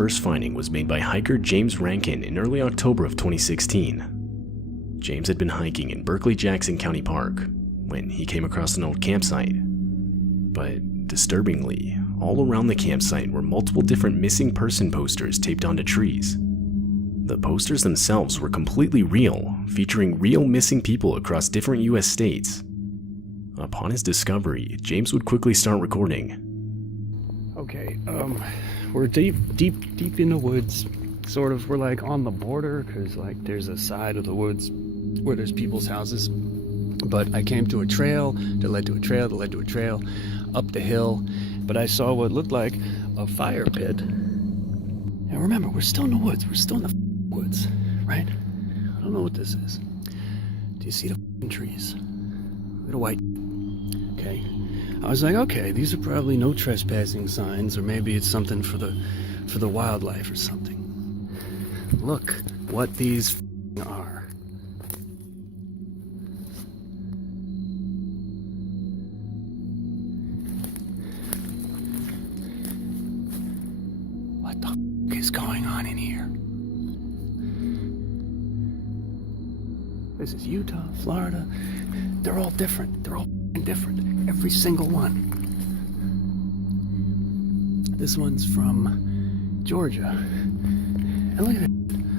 first finding was made by hiker James Rankin in early October of 2016. James had been hiking in Berkeley-Jackson County Park when he came across an old campsite. But disturbingly, all around the campsite were multiple different missing person posters taped onto trees. The posters themselves were completely real, featuring real missing people across different US states. Upon his discovery, James would quickly start recording. Okay, we're deep in the woods. Sort of, we're like on the border, because like there's a side of the woods where there's people's houses. But I came to a trail that led to a trail that led to a trail up the hill. But I saw what looked like a fire pit. And remember, we're still in the woods. We're still in the woods, right? I don't know what this is. Do you see the trees? Look at the white. Okay. I was like, okay, these are probably no trespassing signs, or maybe it's something for the wildlife or something. Look what these are. What the is going on in here? This is Utah, Florida. They're all different. They're all different. Every single one. This one's from Georgia. And look at it.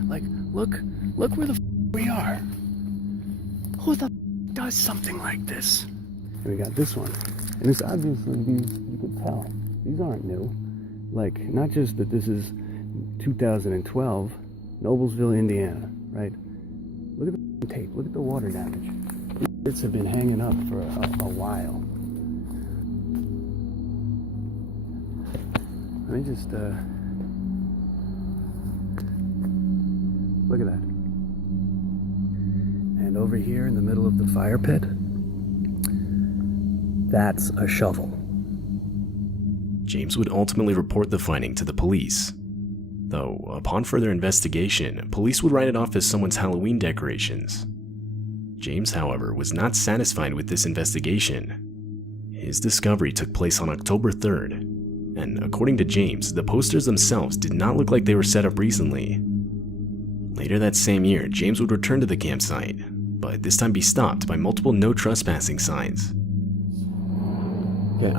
Like, look where the we are. Who the does something like this? And we got this one. And it's obviously, you can tell, these aren't new. Like, not just that this is 2012, Noblesville, Indiana, right? Look at the tape. Look at the water damage. These bits have been hanging up for a while. Let me just, look at that. And over here in the middle of the fire pit, that's a shovel. James would ultimately report the finding to the police. Though, upon further investigation, police would write it off as someone's Halloween decorations. James, however, was not satisfied with this investigation. His discovery took place on October 3rd, and according to James, the posters themselves did not look like they were set up recently. Later that same year, James would return to the campsite, but this time be stopped by multiple no trespassing signs. Okay,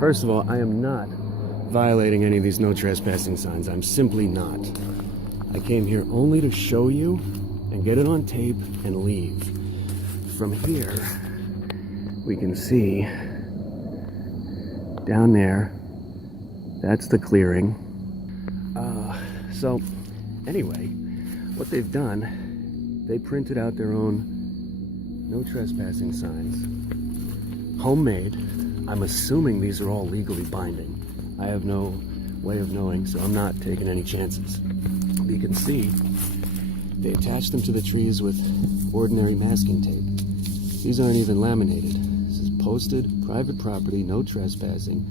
first of all, I am not violating any of these no trespassing signs. I'm simply not. I came here only to show you and get it on tape and leave. From here, we can see down there, that's the clearing. So anyway, what they've done, they printed out their own no trespassing signs, homemade. I'm assuming these are all legally binding. I have no way of knowing, so I'm not taking any chances. You can see they attached them to the trees with ordinary masking tape. These aren't even laminated. This is posted, private property, no trespassing.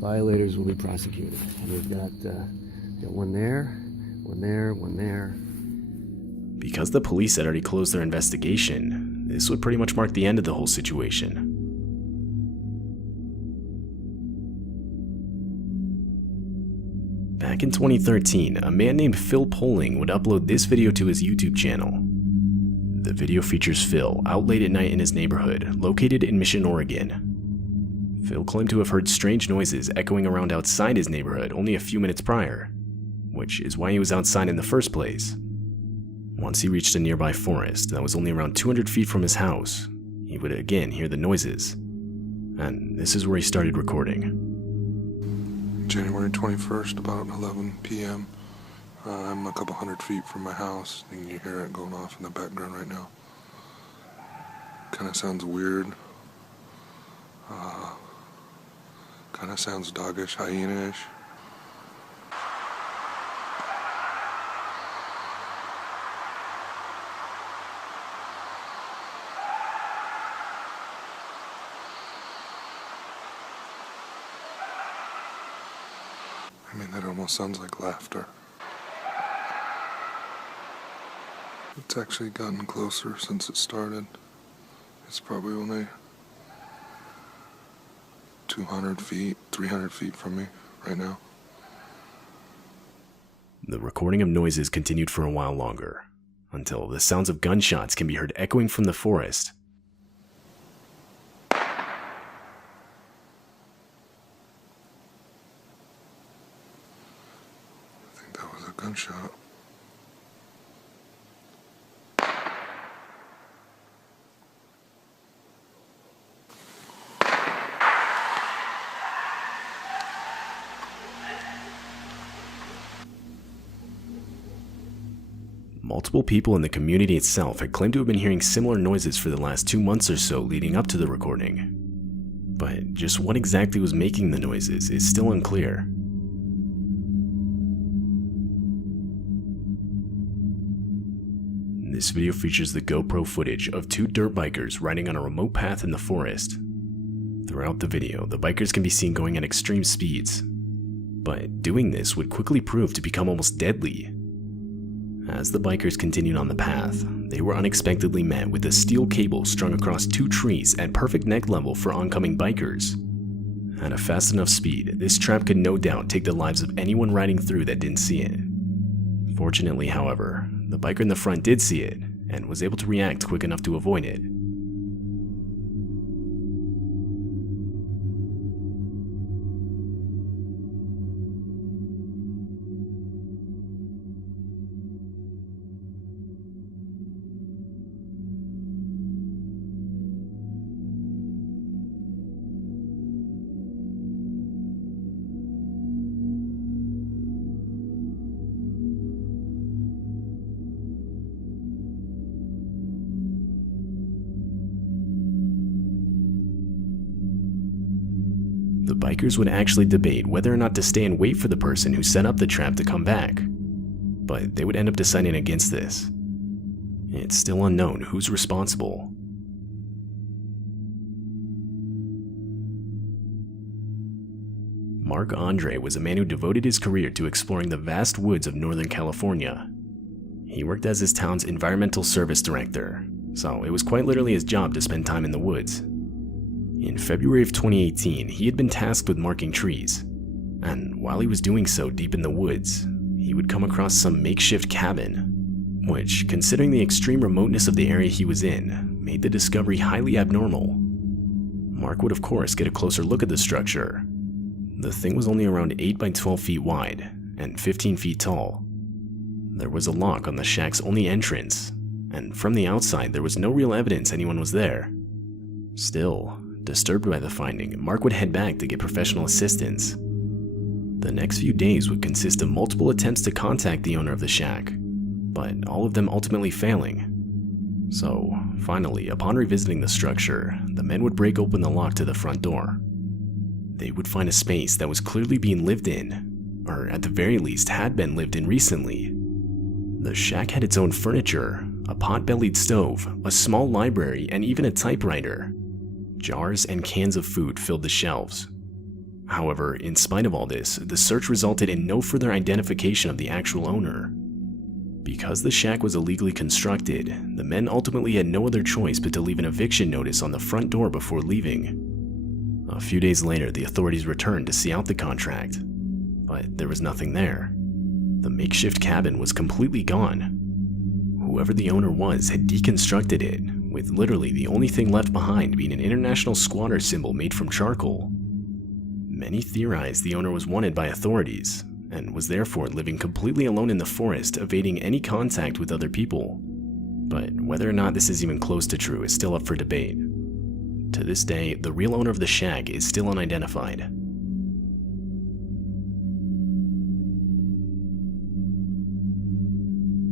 Violators will be prosecuted. And we've got one there, one there, one there. Because the police had already closed their investigation, this would pretty much mark the end of the whole situation. Back in 2013, a man named Phil Poling would upload this video to his YouTube channel. The video features Phil out late at night in his neighborhood, located in Mission, Oregon. Phil claimed to have heard strange noises echoing around outside his neighborhood only a few minutes prior, which is why he was outside in the first place. Once he reached a nearby forest that was only around 200 feet from his house, he would again hear the noises. And this is where he started recording. January 21st, about 11 p.m. I'm a couple hundred feet from my house, and you hear it going off in the background right now. Kind of sounds weird. Kind of sounds doggish, hyena-ish. I mean, that almost sounds like laughter. It's actually gotten closer since it started. It's probably only 200 feet, 300 feet from me right now. The recording of noises continued for a while longer, until the sounds of gunshots can be heard echoing from the forest. I think that was a gunshot. Multiple people in the community itself had claimed to have been hearing similar noises for the last 2 months or so leading up to the recording. But just what exactly was making the noises is still unclear. This video features the GoPro footage of 2 dirt bikers riding on a remote path in the forest. Throughout the video, the bikers can be seen going at extreme speeds, but doing this would quickly prove to become almost deadly. As the bikers continued on the path, they were unexpectedly met with a steel cable strung across 2 trees at perfect neck level for oncoming bikers. At a fast enough speed, this trap could no doubt take the lives of anyone riding through that didn't see it. Fortunately, however, the biker in the front did see it and was able to react quick enough to avoid it. The bikers would actually debate whether or not to stay and wait for the person who set up the trap to come back, but they would end up deciding against this. It's still unknown who's responsible. Mark Andre was a man who devoted his career to exploring the vast woods of Northern California. He worked as his town's environmental service director, so it was quite literally his job to spend time in the woods. In February of 2018, he had been tasked with marking trees, and while he was doing so deep in the woods, he would come across some makeshift cabin, which, considering the extreme remoteness of the area he was in, made the discovery highly abnormal. Mark would of course get a closer look at the structure. The thing was only around 8 by 12 feet wide and 15 feet tall. There was a lock on the shack's only entrance, and from the outside there was no real evidence anyone was there. Still, disturbed by the finding, Mark would head back to get professional assistance. The next few days would consist of multiple attempts to contact the owner of the shack, but all of them ultimately failing. So, finally, upon revisiting the structure, the men would break open the lock to the front door. They would find a space that was clearly being lived in, or at the very least had been lived in recently. The shack had its own furniture, a pot-bellied stove, a small library, and even a typewriter. Jars and cans of food filled the shelves. However, in spite of all this, the search resulted in no further identification of the actual owner. Because the shack was illegally constructed, the men ultimately had no other choice but to leave an eviction notice on the front door before leaving. A few days later, the authorities returned to see out the contract, but there was nothing there. The makeshift cabin was completely gone. Whoever the owner was had deconstructed it, with literally the only thing left behind being an international squatter symbol made from charcoal. Many theorized the owner was wanted by authorities, and was therefore living completely alone in the forest, evading any contact with other people. But whether or not this is even close to true is still up for debate. To this day, the real owner of the shack is still unidentified.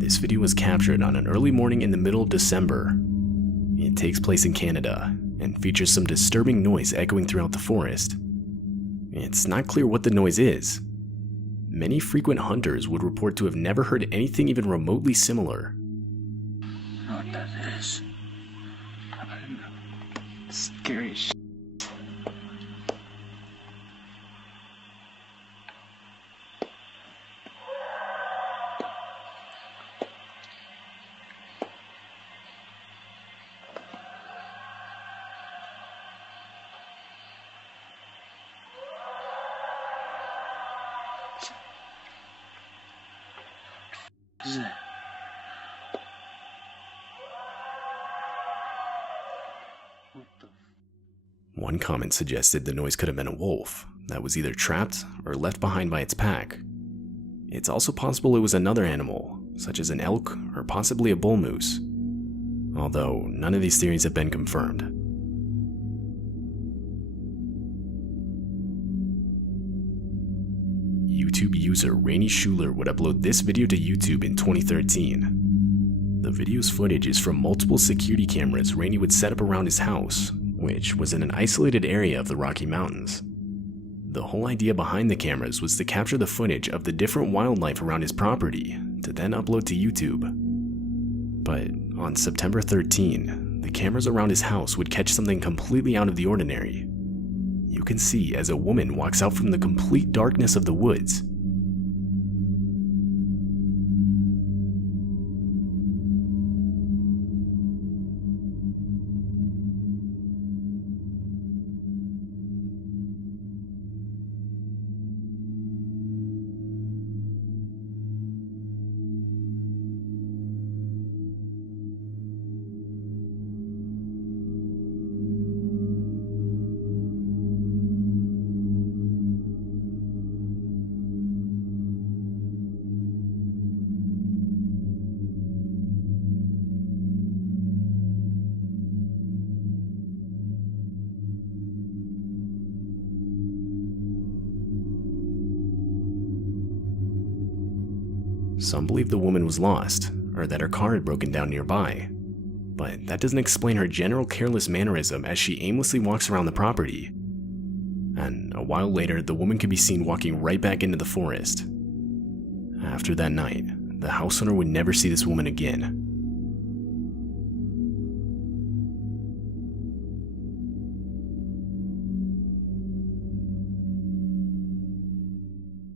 This video was captured on an early morning in the middle of December. It takes place in Canada, and features some disturbing noise echoing throughout the forest. It's not clear what the noise is. Many frequent hunters would report to have never heard anything even remotely similar. I don't know what that is. I don't know. Scary shit. Is it? What the? One comment suggested the noise could have been a wolf that was either trapped or left behind by its pack. It's also possible it was another animal, such as an elk or possibly a bull moose, although none of these theories have been confirmed. YouTube user Rainey Schuler would upload this video to YouTube in 2013. The video's footage is from multiple security cameras Rainey would set up around his house, which was in an isolated area of the Rocky Mountains. The whole idea behind the cameras was to capture the footage of the different wildlife around his property to then upload to YouTube. But on September 13, the cameras around his house would catch something completely out of the ordinary. You can see as a woman walks out from the complete darkness of the woods. Some believe the woman was lost, or that her car had broken down nearby. But that doesn't explain her general careless mannerism as she aimlessly walks around the property. And a while later, the woman could be seen walking right back into the forest. After that night, the house owner would never see this woman again.